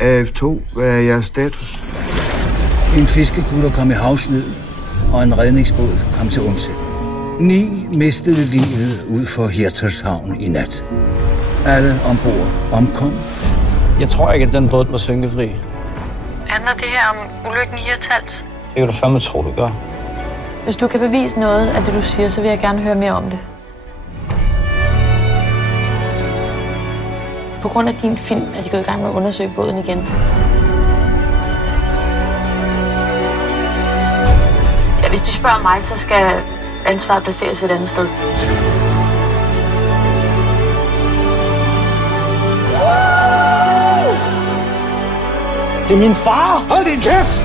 AF2, hvad er jeres status? En fiskekutter kom i havsnød, og en redningsbåd kom til undsætning. 9 mistede livet ud for Hirtshalshavn i nat. Alle ombord omkom. Jeg tror ikke, at den båd var synkefri. Handler det her om ulykken i Hirtshals? Det kan du fandme tro, du gør. Hvis du kan bevise noget af det, du siger, så vil jeg gerne høre mere om det. På grund af din film er de gået i gang med at undersøge båden igen. Ja, hvis de spørger mig, så skal ansvaret placeres et andet sted. Det er min far! Hold din kæft!